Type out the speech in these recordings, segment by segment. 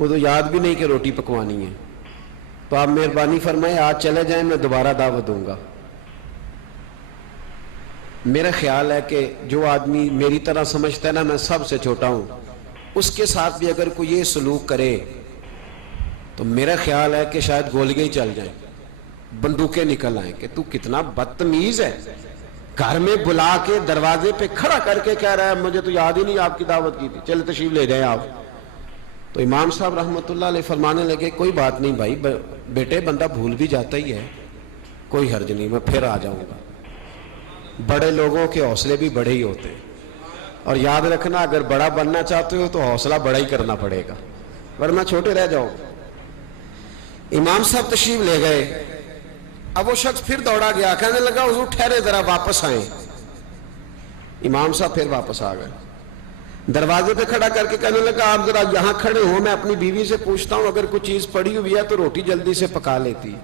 وہ تو یاد بھی نہیں کہ روٹی پکوانی ہے. تو آپ مہربانی فرمائیں آج چلے جائیں, میں دوبارہ دعوت دوں گا. میرا خیال ہے کہ جو آدمی میری طرح سمجھتا ہے نا میں سب سے چھوٹا ہوں, اس کے ساتھ بھی اگر کوئی یہ سلوک کرے تو میرا خیال ہے کہ شاید گولیاں ہی چل جائیں, بندوقیں نکل آئیں کہ تو کتنا بدتمیز ہے. گھر میں بلا کے دروازے پہ کھڑا کر کے کہہ رہا ہے مجھے تو یاد ہی نہیں آپ کی دعوت کی تھی, چلے تشریف لے جائیں آپ. تو امام صاحب رحمۃ اللہ علیہ فرمانے لگے کوئی بات نہیں بھائی, بیٹے بندہ بھول بھی جاتا ہی ہے, کوئی حرج نہیں, میں پھر آ جاؤں گا. بڑے لوگوں کے حوصلے بھی بڑے ہی ہوتے ہیں, اور یاد رکھنا اگر بڑا بننا چاہتے ہو تو حوصلہ بڑا ہی کرنا پڑے گا, ورنہ چھوٹے رہ جاؤ. امام صاحب تشریف لے گئے. اب وہ شخص پھر دوڑا گیا, کہنے لگا حضور ٹھہرے ذرا واپس آئیں. امام صاحب پھر واپس آ گئے, دروازے پہ کھڑا کر کے کہنے لگا آپ ذرا یہاں کھڑے ہو, میں اپنی بیوی سے پوچھتا ہوں اگر کوئی چیز پڑی ہوئی ہے تو روٹی جلدی سے پکا لیتی.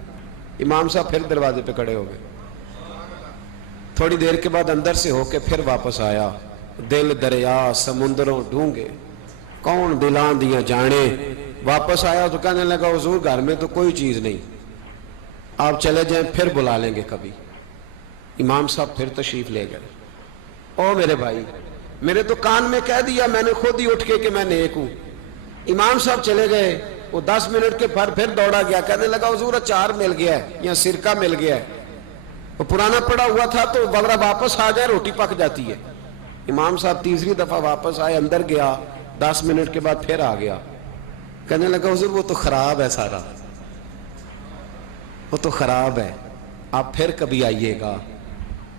امام صاحب پھر دروازے پہ کھڑے ہو گئے. تھوڑی دیر کے بعد اندر سے ہو کے پھر واپس آیا. دل دریا سمندروں ڈھونگے کون دلان دیا جانے. واپس آیا تو کہنے لگا حضور گھر میں تو کوئی چیز نہیں, آپ چلے جائیں پھر بلا لیں گے کبھی. امام صاحب پھر تشریف لے گئے. او میرے بھائی, میرے تو کان میں کہہ دیا میں نے خود ہی اٹھ کے کہ میں نیک ہوں. امام صاحب چلے گئے. وہ 10 منٹ کے پھر دوڑا گیا, کہنے لگا حضور اچار مل گیا ہے یا سرکہ مل گیا ہے, وہ پرانا پڑا ہوا تھا تو وغیرہ واپس آ جائے روٹی پک جاتی ہے. امام صاحب تیسری دفعہ واپس آئے, اندر گیا, 10 منٹ کے بعد پھر آ گیا. کہنے لگا حضور وہ تو خراب ہے سارا, وہ تو خراب ہے, آپ پھر کبھی آئیے گا,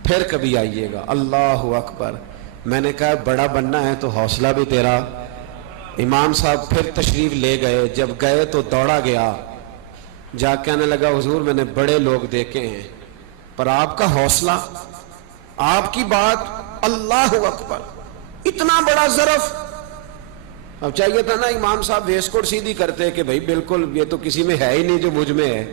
پھر کبھی آئیے گا. اللہ اکبر. میں نے کہا بڑا بننا ہے تو حوصلہ بھی تیرا. امام صاحب پھر تشریف لے گئے. جب گئے تو دوڑا گیا, جا کہنے لگا حضور میں نے بڑے لوگ دیکھے ہیں پر آپ کا حوصلہ, آپ کی بات, اللہ اکبر, اتنا بڑا ظرف. اب چاہیے تھا نا امام صاحب ویس کوٹ سیدھی کرتے کہ بھائی بالکل یہ تو کسی میں ہے ہی نہیں جو مجھ میں ہے.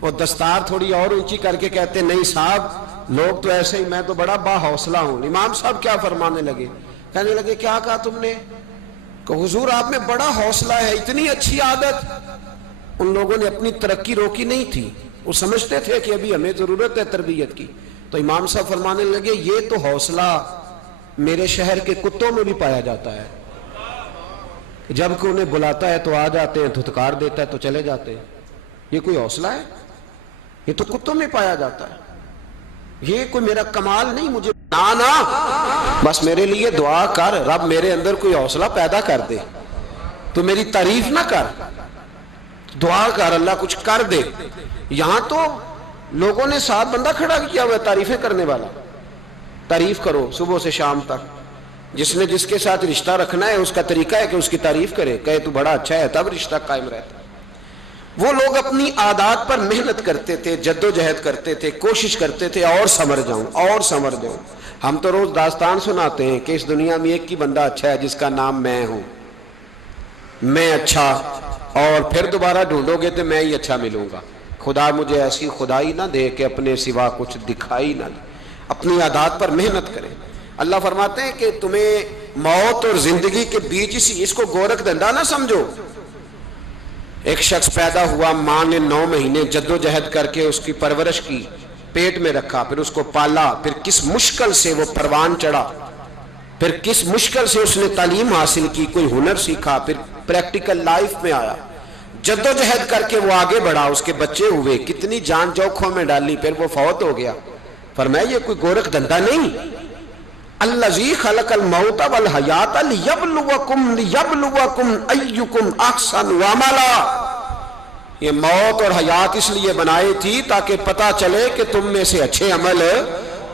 وہ دستار تھوڑی اور اونچی کر کے کہتے نہیں صاحب لوگ تو ایسے ہی, میں تو بڑا با حوصلہ ہوں. امام صاحب کیا فرمانے لگے, کہنے لگے کیا کہا تم نے, کہ حضور آپ میں بڑا حوصلہ ہے, اتنی اچھی عادت. ان لوگوں نے اپنی ترقی روکی نہیں تھی, وہ سمجھتے تھے کہ ابھی ہمیں ضرورت ہے تربیت کی. تو امام صاحب فرمانے لگے یہ تو حوصلہ میرے شہر کے کتوں میں بھی پایا جاتا ہے, جب کہ انہیں بلاتا ہے تو آ جاتے ہیں, دھتکار دیتا ہے تو چلے جاتے ہیں. یہ کوئی حوصلہ ہے؟ یہ تو کتوں میں پایا جاتا ہے. یہ کوئی میرا کمال نہیں, مجھے نا بس میرے لیے دعا کر, رب میرے اندر کوئی حوصلہ پیدا کر دے. تو میری تعریف نہ کر, دعا کر اللہ کچھ کر دے. یہاں تو لوگوں نے 7 بندہ کھڑا کیا ہوا ہے تعریفیں کرنے والا. تعریف کرو صبح سے شام تک. جس نے جس کے ساتھ رشتہ رکھنا ہے اس کا طریقہ ہے کہ اس کی تعریف کرے, کہے تو بڑا اچھا ہے, تب رشتہ قائم رہتا ہے. وہ لوگ اپنی عادات پر محنت کرتے تھے, جد و جہد کرتے تھے, کوشش کرتے تھے اور سنور جاؤں اور سنور جاؤں. ہم تو روز داستان سناتے ہیں کہ اس دنیا میں ایک ہی بندہ اچھا ہے جس کا نام میں ہوں. میں اچھا, اور پھر دوبارہ ڈھونڈو گے تو میں ہی اچھا ملوں گا. خدا مجھے ایسی خدائی نہ دے کہ اپنے سوا کچھ دکھائی نہ دے. اپنی عادات پر محنت کرے. اللہ فرماتے ہیں کہ تمہیں موت اور زندگی کے بیچ اس کو گورکھ دھندا نہ سمجھو. ایک شخص پیدا ہوا, ماں نے 9 مہینے جد و جہد کر کے اس کی پرورش کی, پیٹ میں رکھا, پھر اس کو پالا, پھر کس مشکل سے وہ پروان چڑھا, پھر کس مشکل سے اس نے تعلیم حاصل کی, کوئی ہنر سیکھا, پھر پریکٹیکل لائف میں آیا, جد و جہد کر کے وہ آگے بڑھا, اس کے بچے ہوئے, کتنی جان جوکھوں میں ڈالی, پھر وہ فوت ہو گیا. فرمایا یہ کوئی گورکھ دھندا نہیں. الذی خلق الموت والحیات لیبلوکم ایکم احسن عملا. یہ موت اور حیات اس لیے بنائی تھی تاکہ پتہ چلے کہ تم میں سے اچھے عمل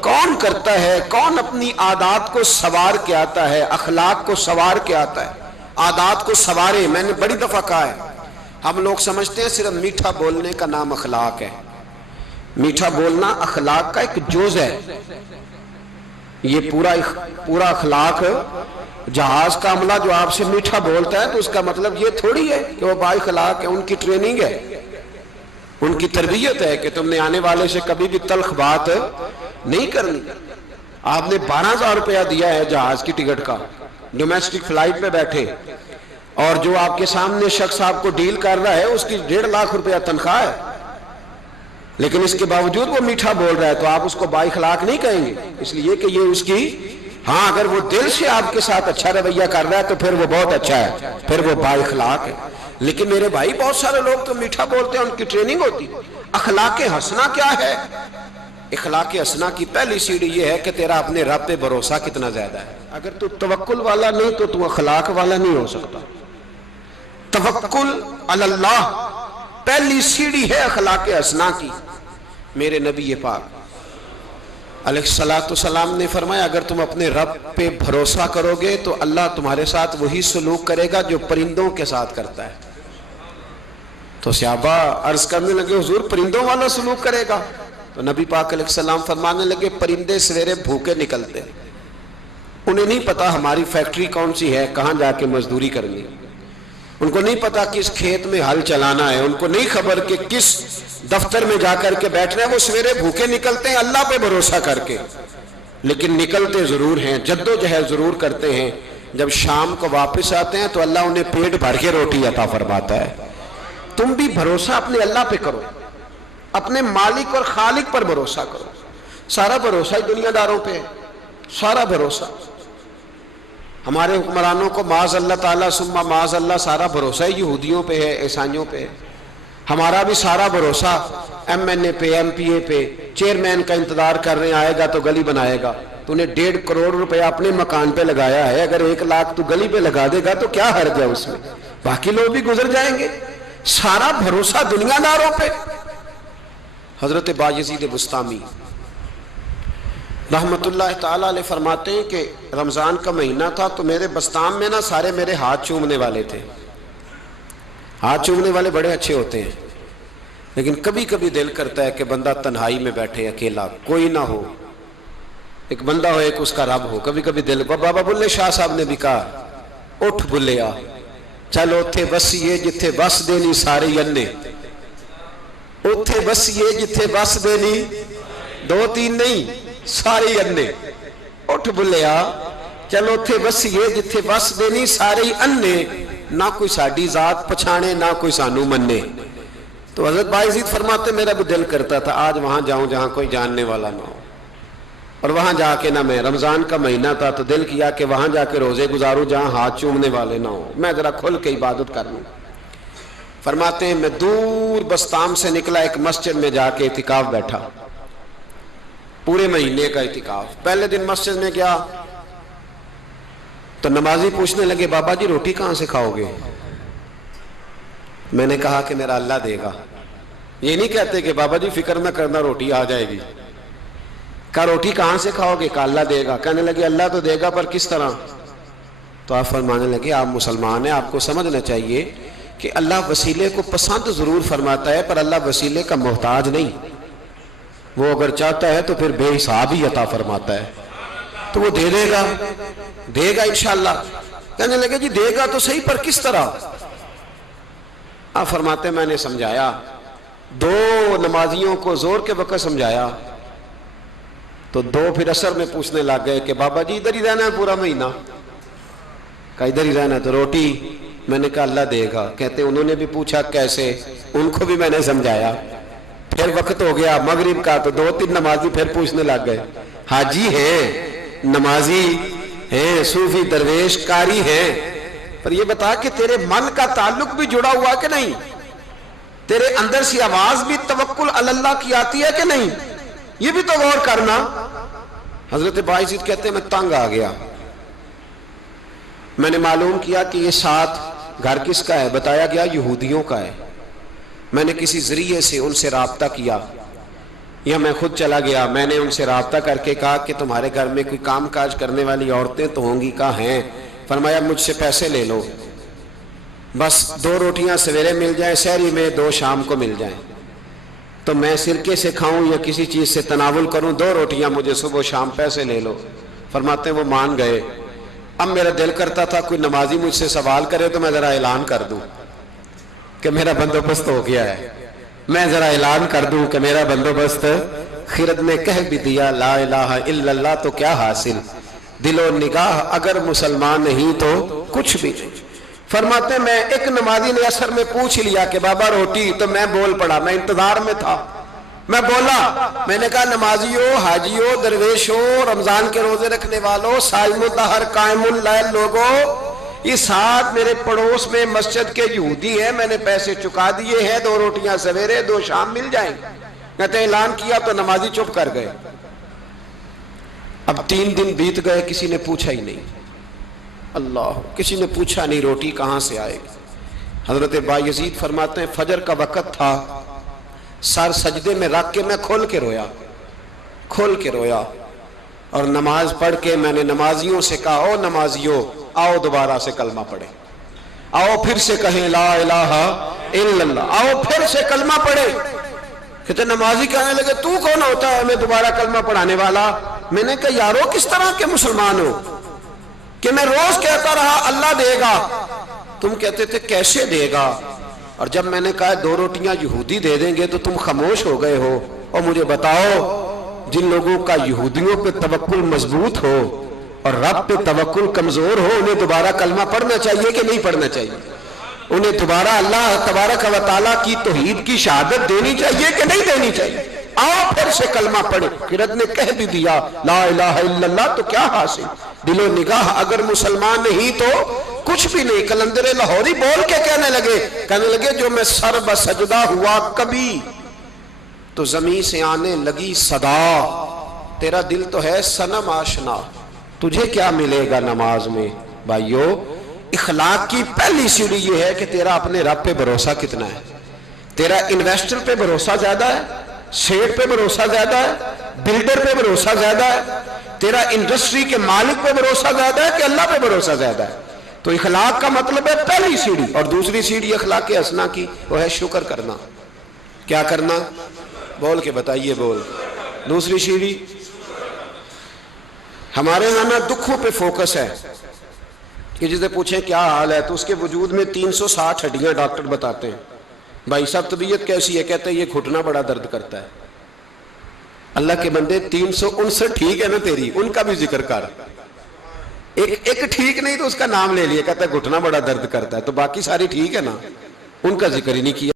کون کرتا ہے, کون اپنی عادات کو سوار کے آتا ہے, اخلاق کو سوار کے آتا ہے. عادات کو سوارے. میں نے بڑی دفعہ کہا ہے, ہم لوگ سمجھتے ہیں صرف میٹھا بولنے کا نام اخلاق ہے. میٹھا بولنا اخلاق کا ایک جز ہے. یہ پورا اخلاق, جہاز کا عملہ جو آپ سے میٹھا بولتا ہے تو اس کا مطلب یہ تھوڑی ہے کہ وہ با اخلاق ہے. ان کی ٹریننگ ہے, ان کی تربیت ہے کہ تم نے آنے والے سے کبھی بھی تلخ بات نہیں کرنی. آپ نے 12,000 روپیہ دیا ہے جہاز کی ٹکٹ کا, ڈومیسٹک فلائٹ پہ بیٹھے, اور جو آپ کے سامنے شخص آپ کو ڈیل کر رہا ہے اس کی 1.5 لاکھ روپیہ تنخواہ ہے، لیکن اس کے باوجود وہ میٹھا بول رہا ہے، تو آپ اس کو با اخلاق نہیں کہیں گے، اس لیے کہ یہ اس کی، ہاں اگر وہ دل سے آپ کے ساتھ اچھا رویہ کر رہا ہے تو پھر وہ بہت اچھا ہے، پھر وہ با اخلاق ہے۔ لیکن میرے بھائی بہت سارے لوگ تو میٹھا بولتے ہیں، ان کی ٹریننگ ہوتی۔ اخلاق حسنہ کیا ہے؟ اخلاق حسنہ کی پہلی سیڑھی یہ ہے کہ تیرا اپنے رب پہ بھروسہ کتنا زیادہ ہے۔ اگر تو توکل والا نہیں تو تو اخلاق والا نہیں ہو سکتا۔ توکل علی اللہ پہلی سیڑھی ہے اخلاق حسنہ کی۔ میرے نبی پاک علیہ الصلوۃ والسلام نے فرمایا اگر تم اپنے رب پہ بھروسہ کرو گے تو اللہ تمہارے ساتھ وہی سلوک کرے گا جو پرندوں کے ساتھ کرتا ہے۔ تو صحابہ عرض کرنے لگے حضور پرندوں والا سلوک کرے گا؟ تو نبی پاک علیہ السلام فرمانے لگے پرندے سویرے بھوکے نکلتے، انہیں نہیں پتا ہماری فیکٹری کون سی ہے، کہاں جا کے مزدوری کرنی، ان کو نہیں پتا کس کھیت میں ہل چلانا ہے، ان کو نہیں خبر کہ کس دفتر میں جا کر کے بیٹھنا ہے، وہ سویرے بھوکے نکلتے ہیں اللہ پہ بھروسہ کر کے، لیکن نکلتے ضرور ہیں، جدوجہد ضرور کرتے ہیں۔ جب شام کو واپس آتے ہیں تو اللہ انہیں پیٹ بھر کے روٹی عطا فرماتا ہے۔ تم بھی بھروسہ اپنے اللہ پہ کرو، اپنے مالک اور خالق پر بھروسہ کرو۔ سارا بھروسہ ہی دنیا داروں پہ ہے، سارا بھروسہ ہمارے حکمرانوں کو معاذ اللہ تعالیٰ ثم معاذ اللہ سارا بھروسہ ہی یہودیوں پہ ہے، عیسائیوں پہ ہے۔ ہمارا بھی سارا بھروسہ ایم این اے پہ، ایم پی اے پہ، چیئرمین کا انتظار کر رہے ہیں آئے گا تو گلی بنائے گا۔ تو نے 1.5 کروڑ روپیہ اپنے مکان پہ لگایا ہے، اگر 1 لاکھ تو گلی پہ لگا دے گا تو کیا حرج ہے اس میں، باقی لوگ بھی گزر جائیں گے۔ سارا بھروسہ دنیا داروں پہ۔ حضرت بایزید بسطامی رحمت اللہ تعالیٰ علیہ فرماتے ہیں کہ رمضان کا مہینہ تھا تو میرے بستان میں نا سارے میرے ہاتھ چومنے والے تھے۔ ہاتھ چومنے والے بڑے اچھے ہوتے ہیں، لیکن کبھی کبھی دل کرتا ہے کہ بندہ تنہائی میں بیٹھے اکیلا، کوئی نہ ہو، ایک بندہ ہو ایک اس کا رب ہو۔ کبھی کبھی دل، بابا بلے شاہ صاحب نے بھی کہا اٹھ بلیا چل اوتھے بسیے جتھے بس دینی سارے انے، اوتھے بسیے جتھے بس دینی 2-3 نہیں سارے انے، اٹھ بلیا چل اوتھے بسیے جتھے بس دینی سارے انے، نہ کوئی ساڈی ذات پچھانے نہ کوئی سانو منے۔ تو حضرت بایزید فرماتے میرا بھی دل کرتا تھا آج وہاں جاؤں جہاں کوئی جاننے والا نہ ہو، اور وہاں جا کے نہ، میں رمضان کا مہینہ تھا تو دل کیا کہ وہاں جا کے روزے گزاروں جہاں ہاتھ چومنے والے نہ ہو، میں ذرا کھل کے عبادت کر لوں۔ فرماتے ہیں میں دور بستام سے نکلا، ایک مسجد میں جا کے اعتکاف بیٹھا، پورے مہینے کا اعتکاف۔ پہلے دن مسجد میں گیا تو نمازی پوچھنے لگے بابا جی روٹی کہاں سے کھاؤ گے؟ میں نے کہا کہ میرا اللہ دے گا۔ یہ نہیں کہتے کہ بابا جی فکر نہ کرنا روٹی آ جائے گی، کہا روٹی کہاں سے کھاؤ گے؟ کہا اللہ دے گا۔ کہنے لگے اللہ تو دے گا پر کس طرح؟ تو آپ فرمانے لگے آپ مسلمان ہیں، آپ کو سمجھنا چاہیے کہ اللہ وسیلے کو پسند ضرور فرماتا ہے پر اللہ وسیلے کا محتاج نہیں، وہ اگر چاہتا ہے تو پھر بے حساب ہی عطا فرماتا ہے، تو وہ دے دے گا، دے گا انشاءاللہ۔ کہنے لگے جی دے گا تو صحیح پر کس طرح؟ آپ فرماتے میں نے سمجھایا، 2 نمازیوں کو زور کے وقت سمجھایا تو 2 پھر عصر میں پوچھنے لگ گئے کہ بابا جی ادھر ہی رہنا ہے پورا مہینہ؟ کہا ادھر ہی رہنا ہے۔ تو روٹی؟ میں نے کہا اللہ دے گا۔ کہتے انہوں نے بھی پوچھا کیسے، ان کو بھی میں نے سمجھایا۔ پھر وقت ہو گیا مغرب کا تو 2-3 نمازی پھر پوچھنے لگ گئے، حاجی ہیں، نمازی ہیں، صوفی درویش قاری ہیں، پر یہ بتا کہ تیرے من کا تعلق بھی جڑا ہوا کہ نہیں؟ تیرے اندر سی آواز بھی توکل علی اللہ کی آتی ہے کہ نہیں؟ یہ بھی تو غور کرنا۔ حضرت بایزید کہتے ہیں میں تنگ آ گیا، میں نے معلوم کیا کہ یہ 7 گھر کس کا ہے؟ بتایا گیا یہودیوں کا ہے۔ میں نے کسی ذریعے سے ان سے رابطہ کیا یا میں خود چلا گیا، میں نے ان سے رابطہ کر کے کہا کہ تمہارے گھر میں کوئی کام کاج کرنے والی عورتیں تو ہوں گی؟ کہا ہیں۔ فرمایا مجھ سے پیسے لے لو، بس 2 روٹیاں سویرے مل جائیں سحری میں، 2 شام کو مل جائیں، تو میں سرکے سے کھاؤں یا کسی چیز سے تناول کروں، 2 روٹیاں مجھے صبح و شام پیسے لے لو۔ فرماتے ہیں وہ مان گئے۔ اب میرا دل کرتا تھا کوئی نمازی مجھ سے سوال کرے تو میں ذرا اعلان کر دوں کہ میرا بندوبست ہو گیا ہے، میں ذرا اعلان کر دوں کہ میرا بندوبست، خرد نے کہہ بھی دیا لا الہ الا اللہ تو کیا حاصل، دل و نگاہ اگر مسلمان نہیں تو کچھ بھی نہیں۔ فرماتے ہیں میں ایک نمازی نے اثر میں پوچھ لیا کہ بابا روٹی، تو میں بول پڑا، میں انتظار میں تھا، میں بولا، میں نے کہا نمازیوں، حاجیوں، درویشوں، رمضان کے روزے رکھنے والوں، صائم الدہر قائم اللیل لوگوں، یہ ساتھ میرے پڑوس میں مسجد کے یہودی ہیں، میں نے پیسے چکا دیے ہیں، 2 روٹیاں سویرے 2 شام مل جائیں گے۔ کہتے ہیں اعلان کیا تو نمازی چپ کر گئے۔ اب 3 دن بیت گئے، کسی نے پوچھا ہی نہیں، اللہ، کسی نے پوچھا نہیں روٹی کہاں سے آئے گی۔ حضرت بایزید فرماتے ہیں فجر کا وقت تھا، سر سجدے میں رکھ کے میں کھول کے رویا، اور نماز پڑھ کے میں نے نمازیوں سے کہا، او نمازیوں آؤ دوبارہ سے کلمہ پڑھیں، آؤ پھر سے کہیں لا الہ الا اللہ، آؤ پھر سے کلمہ پڑھیں۔ کہتے نمازی کہنے لگے تو کون ہوتا ہے ہمیں دوبارہ کلمہ پڑھانے والا؟ میں نے کہا یارو کس طرح کے مسلمان ہو کہ میں روز کہتا رہا اللہ دے گا، تم کہتے تھے کیسے دے گا، اور جب میں نے کہا 2 روٹیاں یہودی دے دیں گے تو تم خاموش ہو گئے ہو۔ اور مجھے بتاؤ جن لوگوں کا یہودیوں پہ توکل مضبوط ہو اور رب پہ توکل کمزور ہو، انہیں دوبارہ کلمہ پڑھنا چاہیے کہ نہیں پڑھنا چاہیے؟ انہیں دوبارہ اللہ تبارک و تعالیٰ کی توحید کی شہادت دینی چاہیے کہ نہیں دینی چاہیے؟ آؤ پھر سے کلمہ پڑھیں۔ قرت نے کہہ بھی دیا لا الہ الا اللہ تو کیا حاصل، دل و نگاہ اگر مسلمان نہیں تو کچھ بھی نہیں۔ کلندر لاہوری بول کے کہنے لگے جو میں سر بسجدہ ہوا کبھی تو زمین سے آنے لگی صدا، تیرا دل تو ہے صنم آشنا، تجھے کیا ملے گا نماز میں؟ بھائیو اخلاق کی پہلی سیڑھی یہ ہے کہ تیرا اپنے رب پہ بھروسہ کتنا ہے۔ تیرا انویسٹر پہ بھروسہ زیادہ ہے، شیٹ پہ بھروسہ زیادہ ہے، بلڈر پہ بھروسہ زیادہ ہے، تیرا انڈسٹری کے مالک پہ بھروسہ زیادہ ہے کہ اللہ پہ بھروسہ زیادہ ہے؟ تو اخلاق کا مطلب ہے پہلی سیڑھی، اور دوسری سیڑھی اخلاق حسنہ کی وہ ہے شکر کرنا۔ کیا کرنا؟ بول کے بتائیے، بول۔ دوسری سیڑھی ہمارے یہاں نا دکھوں پہ فوکس ہے کہ جسے پوچھیں کیا حال ہے تو اس کے وجود میں 360 ہڈیاں ڈاکٹر بتاتے ہیں۔ بھائی صاحب طبیعت کیسی ہے؟ کہتے ہیں یہ گھٹنا بڑا درد کرتا ہے۔ اللہ کے بندے 359 ٹھیک ہے نا تیری، ان کا بھی ذکر کر۔ ایک ٹھیک نہیں تو اس کا نام لے لیا، کہتا ہے گھٹنا بڑا درد کرتا ہے، تو باقی ساری ٹھیک ہے نا، ان کا ذکر ہی نہیں کیا۔